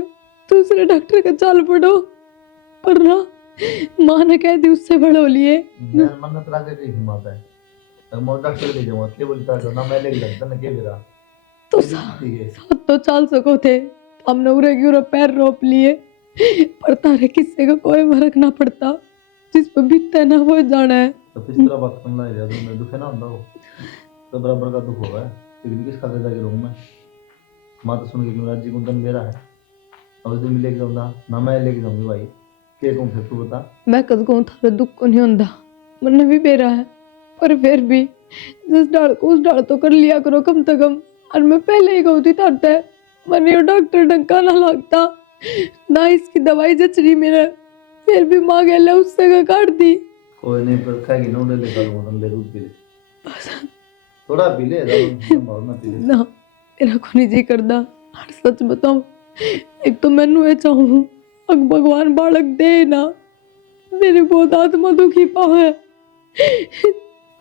दूसरे डॉक्टर का चाल पड़ो, पर ना माँ ने कह दी उससे बड़ो लिए। मैं मन तरा के कही हिम्मत है तो मैं डॉक्टर ले जाऊंगा के बोलता है ना मैं ले लगता ना के मेरा तो ठीक है। साथ तो चाल सको थे, हमने उरे की उरे पैर रोप लिए, पर तारे किस्से का कोई फर्क ना पड़ता, जिस पर बीतता है ना वो जाना है। तो किस तरह बात करना है यार, मैं दुख है ना ਹੁੰਦਾ हो तो बराबर का दुख होगा, लेकिन किस खातिर जाके रहूं मैं। मां तो सुन के कि राजी कुंदन मेरा है, अब तो मिलेगी जाऊंगा ना मैं लेके जाऊंगी भाई के कौन फिर तू बता। मैं कद कहूँ थारे दुख को नहीं होंदा, मन भी मेरा है, पर फिर भी जिस डाल को उस डाल तो कर लिया करो कम से कम। और मैं पहले ही कहूँ थी तारते मन ये डॉक्टर डंका ना लगता ना इसकी दवाई जच रही मेरे, फिर भी माँ गए उससे का काट दी। कोई नहीं पर खाएगी ना उन्हें लेकर वो ले दूध पी ले थोड़ा पी ले बहुत ना पी ले ना मेरा को नहीं जी करदा। और सच बताऊं एक तो मैनू ये चाहूँ अग भगवान बालक दे ना, मेरी बहुत आत्मा दुखी पाव है।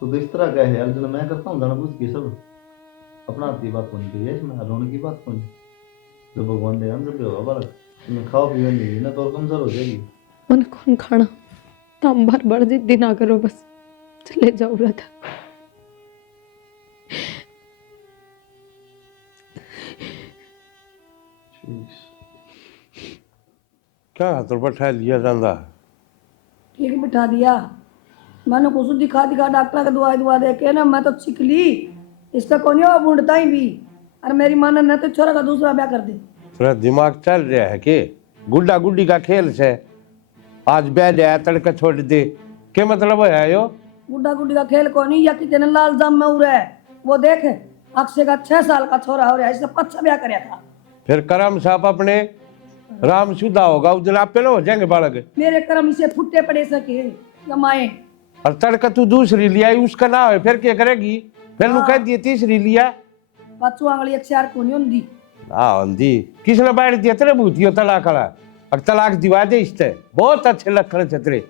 तो इस तरह का है यार जो मैं करता हूँ जाना बुझ के सब अपना आपकी बात कौन की है इसमें, रोने की बात कौन। जो भगवान दे हम जब होगा बालक, तुम्हें खाओ पियो नहीं ना तो और कमजोर हो जाएगी। मन कौन खाना तम बार बार जिद्दी ना करो, बस चले जाओ राधा। क्या हाथ बैठा लिया जाता। ठीक बिठा दिया, मैंने कुछ दिखा दिखा डॉक्टर का दवाई दुआ दे के ना मैं तो सीख ली, इसका कौन हो बूढ़ता ही भी। और मेरी माँ ने तो छोरा का दूसरा ब्याह कर दे। थोड़ा दिमाग चल रहा है कि गुड्डा गुड्डी का खेल से आज बह जाए तड़के छोड़ दे, क्या मतलब है यो? गुड्डा गुड्डी का खेल कौन या कितने लाल जाम में उड़ा है वो देख। अक्षय का 6 साल का छोरा हो रहा है, इसने कच्चा ब्याह कराया था। फिर करम साहब अपने राम सुधा होगा उस दिन आप पे ना हो जाएंगे बालक। मेरे कर्म इसे फुट्टे पड़े सके जमाए। और तड़का तू दूसरी लिया उसका ना हो फिर क्या करेगी? फिर नु कह दिए तीसरी लिया पाचू आंगली अक्षर को नहीं होंदी ना होंदी। किसने बैठ दिया तेरे भूतियो तलाक वाला? अब तलाक दिवा दे इससे, बहुत अच्छे लक्षण थे तेरे।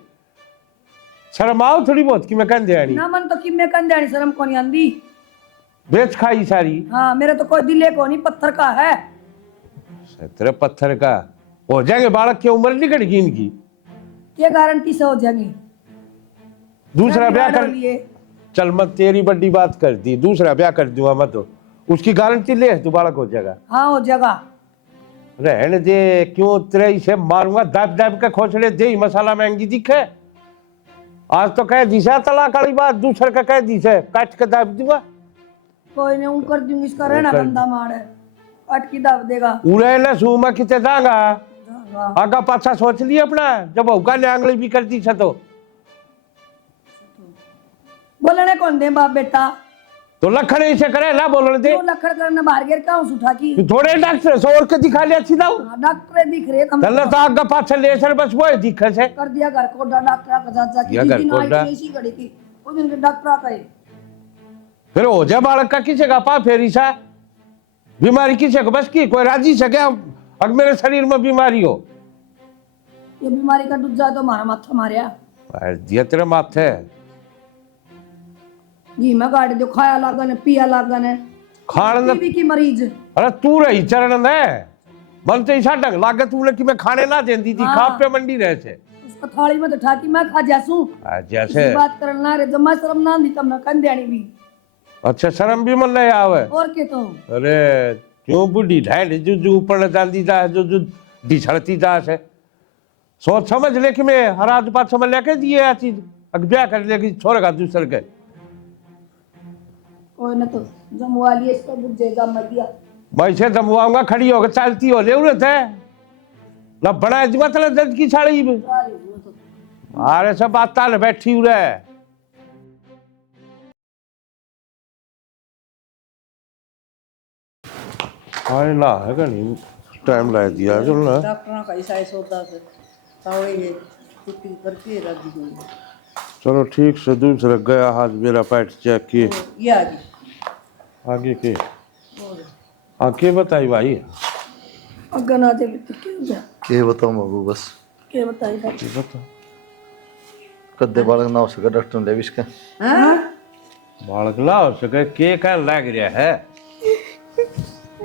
शर्म आओ थोड़ी बहुत कि मैं कह दे ना मन तो कि मैं कन जानी शर्म को नहीं आंदी। बेच खाई सारी। हाँ मेरे तो कोई दिले को नहीं, पत्थर का है। तेरे पत्थर का हो जाएंगे बालक की उम्र निकलेगी इनकी। ये गारंटी से हो जाएगी। दूसरा ब्याह कर लिए चल मत, तेरी बड़ी बात कर दी, दूसरा ब्याह कर दूंगा मत तो उसकी गारंटी ले तू बालक हो जाएगा। हाँ हो जाएगा। रहने दे, क्यों तेरे इसे मारूंगा दब दब के खोचड़े दे मसाला महंगी दिखे। आज तो कह दी से तलाक वाली बात, दूसरे का कह दी से काट के दब दूंगा। कोई नहीं कर दूंगी, इसका रहना गंदा मार है, काट की दाब देगा। उड़े न सूमा किते जागा आगा पाछा सोच ली अपना, जब होगा ने आंगली भी कर दी से तो बोलने कौन दे बाप बेटा? तो लखन इसे करे ना बोलने दे। तो लखड़ करने बाहर गिर का उठा की तू थोड़े डॉक्टर से और के दिखा लिया सीधा डॉक्टर दिख रहे हम चलना तो आगा पाछा ले सर बस वो दिखे से कर दिया घर को डॉक्टर का चाचा की घर दिन कोडा। आई ऐसी घड़ी की उस दिन के डॉक्टर का फिर हो जाए बालक का किसे का पा फेरी सा बीमारी किसे को बस की कोई राजी से क्या अब मेरे शरीर में बीमारी हो। ये बीमारी का डूब जाए तो हमारा माथा मारिया दिया तेरे माथे घी में गाड़ी दो, खाया लागन पिया लागन है खान टीबी की मरीज। अरे तू रही चरण ने मन तो ऐसा ढंग लागे तू कि मैं खाने ना देती थी। हाँ। खा पे मंडी रहे से उसको थाली में तो ठाकी मैं खा जासू जैसे बात करना रे जमा शर्म ना दी तब ना कन देनी भी। अच्छा शर्म भी मन नहीं आवे। और के तो अरे क्यों बुढ़ी ढाई जो ऊपर जाती जा जो ढिछड़ती जा से सोच समझ ले कि मैं हर आज बात समझ लेके दिए आ चीज अग ब्याह कर ले छोड़ेगा दूसरे के कोई ना तो जमवा लिए इसको बुझे जम दिया मैं से जमवाऊंगा खड़ी होकर चलती हो ले उड़े थे ना बना दी मतलब जज की छाड़ी अरे सब बात ताल बैठी उड़े आए ला है का नहीं टाइम ला दिया चल ना डॉक्टर का ऐसा होता है तावे ये छुट्टी करके रख दी। चलो ठीक से दूसरा गया हाथ मेरा पैट चेक किए ये आगे के आगे बताई भाई अगन आते क्या के बताऊं बाबू बस के बताई बात ये बता कद्दे बालक ना हो सका डॉक्टर ने इसका बालक ला हो सके के का लग रहा है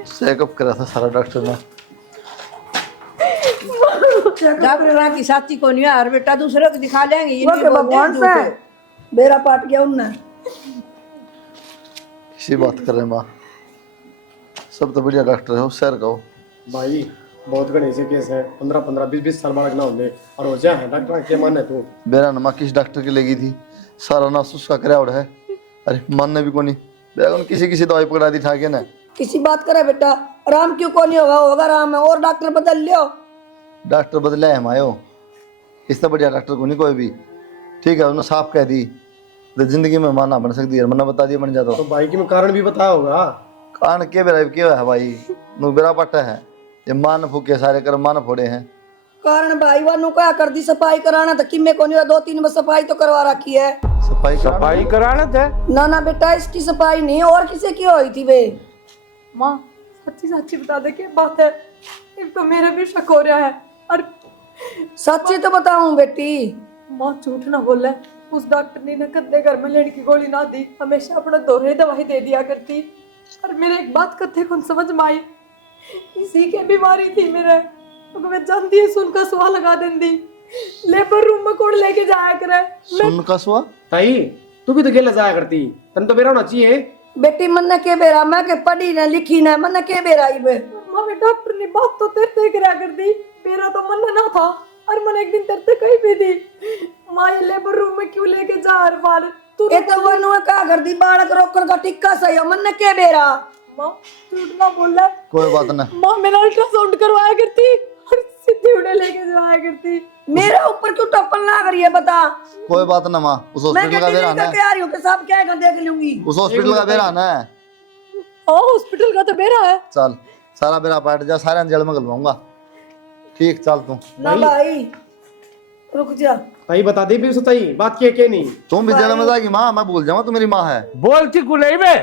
चेकअप करा था सारा डॉक्टर ने। डॉक्टर की साथी को नहीं यार बेटा दूसरे को दिखा लेंगे ये वो नहीं के बोलते भगवान हैं से बेरा पाट गया उनने। किसी बात कर रहे हैं माँ, सब तो बढ़िया डॉक्टर है शहर का हो। भाई बहुत घने से केस है 15-15 20-20 साल बालक ना होने और हो जाए डॉक्टर के माने तू मेरा नमा किस डॉक्टर की लगी थी सारा ना उसका कराया उड़ा है। अरे मानने भी को नहीं बेगन किसी दवाई पकड़ा दी ठाके ना। किसी बात करे बेटा आराम क्यों को नहीं होगा होगा आराम है और डॉक्टर बदल लियो। डॉक्टर बदले है हमारे इससे बढ़िया डॉक्टर को नहीं कोई भी। ठीक है उन्होंने साफ कह दी तो जिंदगी में माना बन सकती है मना बता दिया बन जाता तो भाई की मैं कारण भी बताया होगा कान के बेरा क्यों है भाई नु बेरा पट्टा है ये मान फूके सारे कर मान फोड़े हैं कारण भाई वानू क्या कर दी सफाई कराना था किमे को नहीं 2-3 बार सफाई तो करवा रखी है। सफाई कराना था ना बेटा इसकी सफाई नहीं और किसी की हुई थी वे। माँ सच्ची सच्ची बता दे क्या बात है, एक तो मेरा भी शक हो रहा है और सच्ची तो बताऊं बेटी। माँ झूठ ना बोले, उस डॉक्टर ने ना कद्दे घर में लेने की गोली ना दी, हमेशा अपना दोहरे दवाई दे दिया करती। और मेरे एक बात कथे कौन समझ में आई, इसी के बीमारी थी मेरे, तो मैं जानती है सुन का सुहा लगा देंदी, लेबर रूम में कौन लेके जाया करे। सुन का सुआ ताई तू भी तो खेला जाया करती, तन तो बेरा होना चाहिए। बेटी मन के बेरा मैं के पढ़ी न लिखी न मन के बेरा ही बे। मम्मी डॉक्टर ने बात तो तेरे करा कर दी, मेरा तो मन ना था, और मन एक दिन तेरे कही भी दी, माँ ये लेबर रूम में क्यों लेके जा हर बार तू। ए तो वनु का कर दी बालक रोकन का टिक्का सही हो मन के बेरा। माँ झूठ ना बोल रहा, कोई बात ना, माँ मेरा अल्ट्रासाउंड करवाया करती और सीधी उड़े लेके जाया करती। मेरे ऊपर क्यों टप्पल ना करिए बता। कोई बात ना माँ, उस मैं हॉस्पिटल का बेरा आना है, तैयार हूँ कि सब क्या कर देख लूंगी। उस हॉस्पिटल का बेरा आना है। हाँ हॉस्पिटल का तो बेरा है। चल सारा बेरा पाट जा, सारे जेल में गलवाऊंगा। ठीक चल तू। ना भाई रुक जा। ताई बता दे भी ताई बात के नहीं। तुम भी जेल में जाएगी माँ, मैं भूल जाऊंगा तू मेरी माँ है। बोलती को नहीं मैं।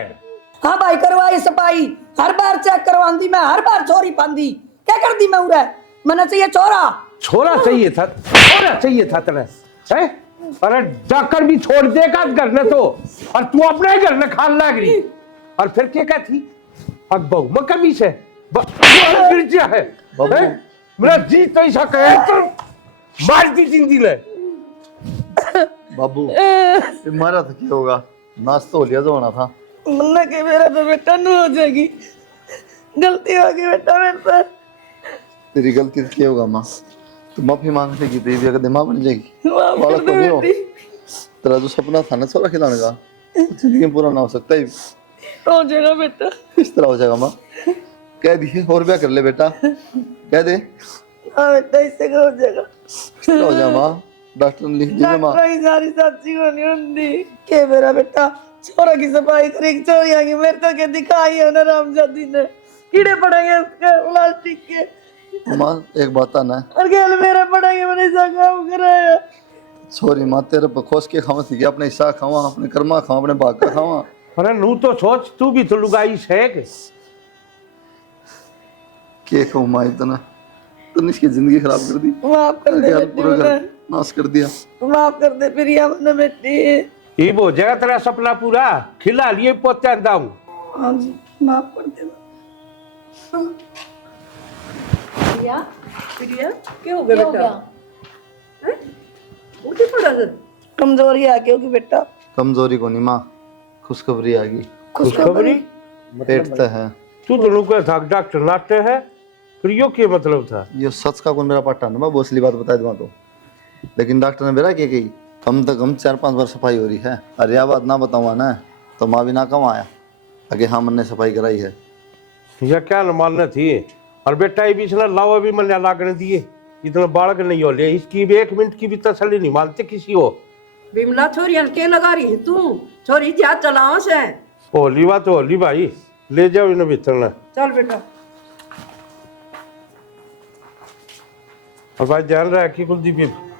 हाँ भाई करवाई सफाई, हर बार चेक करवांदी मैं, हर बार छोरी पांदी, क्या कर दी मैं उरे मना चाहिए छोरा। छोरा चाहिए था, छोरा चाहिए था तेरे, हैं? अरे जाकर भी छोड़ देगा घर ने तो, और तू अपने घर में खान लग रही, और फिर क्या कहती अब बहु मैं कभी से फिर क्या है हैं? मेरा जी तो ऐसा कहे तो मार दी जिंदगी ले। बाबू ये मारा तो क्या होगा, नाश्ता हो लिया जो होना था। मन्ना के मेरा तो बेटा नहीं हो जाएगी, गलती हो गई बेटा मेरे से। तेरी गलती तो क्या होगा माँ, तू माफी मांगने की तेरी अगर दिमाग बन जाएगी। माफ कर बालक दे तो भी हो, बेटी। तेरा जो सपना था ना छोरा खिलाने का, जिंदगी में पूरा ना हो सकता है। हो जाएगा बेटा। इस तरह हो जाएगा माँ, कह दिए और क्या कर ले बेटा, कह दे हाँ बेटा इससे हो जाएगा। इस तरह हो जाए माँ, डॉक्टर ने लिख दिया माँ। डॉक्टर की सारी सच्ची को नहीं होती के मेरा बेटा छोरा की सफाई करेगी, चोरी आएगी मेरे तो क्या दिखाई है ना रामजादी ने, कीड़े पड़ेंगे उसके प्लास्टिक के। माँ एक बात आना है, और क्या मेरे पड़ेंगे मैंने ऐसा काम कराया। सॉरी माँ, तेरे पर खोस के खावा थी, अपने हिस्सा खावा, अपने कर्मा खावा, अपने भाग का खावा। अरे नू तो सोच, तू भी तो लुगाई है के कहूँ माँ, इतना तूने इसकी जिंदगी खराब कर दी, माफ कर दे यार बेटी पूरा घर मुझे, नाश कर दिया। माफ कर दे प्रिया मैंने बेटी। ये हो जाएगा तेरा सपना पूरा, खिला लिए पोते अंदा हूँ। हाँ जी माफ कर दे। प्रिया प्रिया क्या हो गया क्या हो बेटा, गया? उठी पड़ा था। कमजोरी आ गई होगी बेटा। कमजोरी को नहीं माँ, खुशखबरी आ गई। खुशखबरी? पेट तो है। तू तो लोग था डॉक्टर नाते है, फिर यो क्या मतलब था? ये सच का कौन मेरा पार्टनर ना, मैं वो असली बात बता दूँ तो। लेकिन डॉक्टर ने मेरा क्या कही, कम से कम 4-5 बार सफाई हो रही है। अरे यह बात ना बताऊंगा ना तो माँ भी ना कम आया आगे, हाँ मन ने सफाई कराई है। या क्या न मानना थी, और बेटा ये बीच ना लावा भी मन लागने दिए, इतना बालक नहीं हो ले, इसकी भी 1 मिनट की भी तसल्ली नहीं मानते किसी हो। बिमला छोरी के लगा रही है तू, छोरी जा चलाओ से। होली बात होली भाई, ले जाओ इन्हें भीतर ना। चल बेटा। और भाई ध्यान रखी कुलदीप।